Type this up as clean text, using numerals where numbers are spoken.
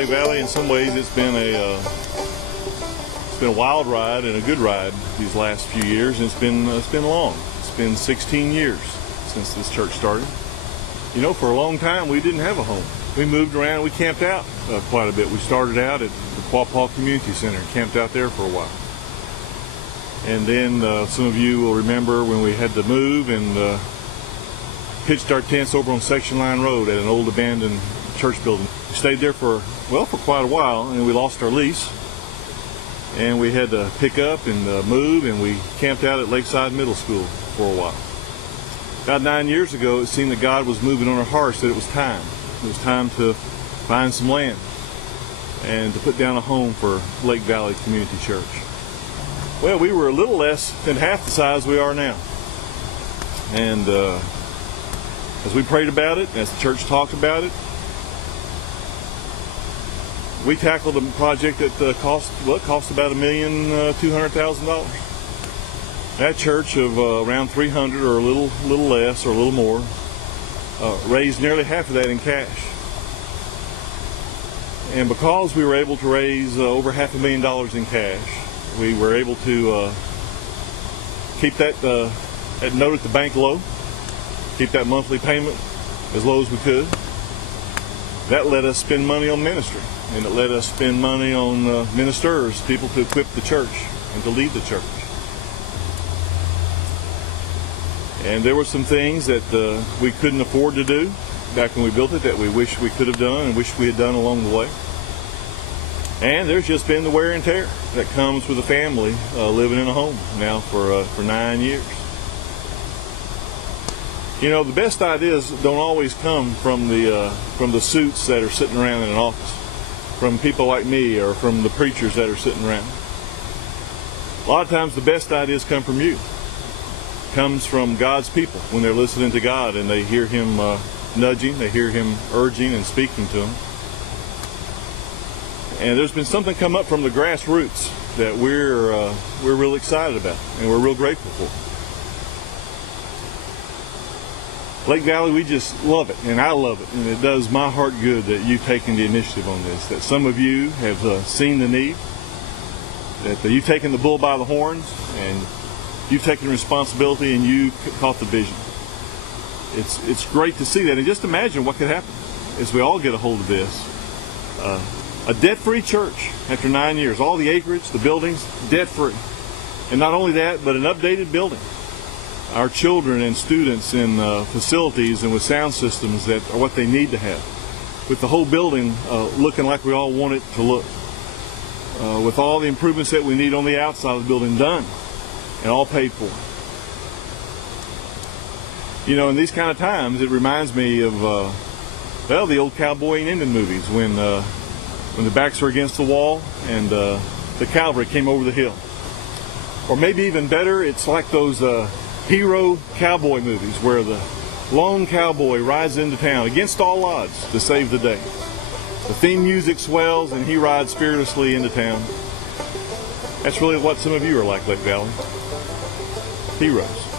Lake Valley. In some ways, it's been a wild ride and a good ride these last few years, and it's been long. It's been 16 years since this church started. You know, for a long time we didn't have a home. We moved around. We camped out quite a bit. We started out at the Quapaw Community Center and camped out there for a while. And then some of you will remember when we had to move and pitched our tents over on Section Line Road at an old abandoned church building. We stayed there for quite a while, and we lost our lease. And we had to pick up and move, and we camped out at Lakeside Middle School for a while. About 9 years ago, it seemed that God was moving on our hearts that it was time. It was time to find some land and to put down a home for Lake Valley Community Church. Well, we were a little less than half the size we are now. And as we prayed about it, as the church talked about it, we tackled a project that cost about $1,200,000. That church of around 300 or a little less or a little more raised nearly half of that in cash. And because we were able to raise over $500,000 in cash, we were able to keep that note at the bank low, keep that monthly payment as low as we could. That let us spend money on ministry, and it let us spend money on ministers, people to equip the church and to lead the church. And there were some things that we couldn't afford to do back when we built it that we wish we could have done and wish we had done along the way. And there's just been the wear and tear that comes with a family living in a home now for 9 years. You know, the best ideas don't always come from the suits that are sitting around in an office, from people like me or from the preachers that are sitting around. A lot of times the best ideas come from you. It comes from God's people when they're listening to God and they hear Him nudging, they hear Him urging and speaking to them. And there's been something come up from the grassroots that we're real excited about and we're real grateful for. Lake Valley, we just love it, and I love it, and it does my heart good that you've taken the initiative on this, that some of you have seen the need, that you've taken the bull by the horns, and you've taken responsibility, and you caught the vision. It's great to see that, and just imagine what could happen as we all get a hold of this. A debt-free church after 9 years, all the acreage, the buildings, debt-free. And not only that, but an updated building. Our children and students in facilities and with sound systems that are what they need to have. With the whole building looking like we all want it to look. With all the improvements that we need on the outside of the building done and all paid for. You know, in these kind of times, it reminds me of, the old cowboy and Indian movies when the backs were against the wall and the cavalry came over the hill. Or maybe even better, it's like those hero cowboy movies where the lone cowboy rides into town against all odds to save the day. The theme music swells and he rides fearlessly into town. That's really what some of you are like, Lake Valley. Heroes.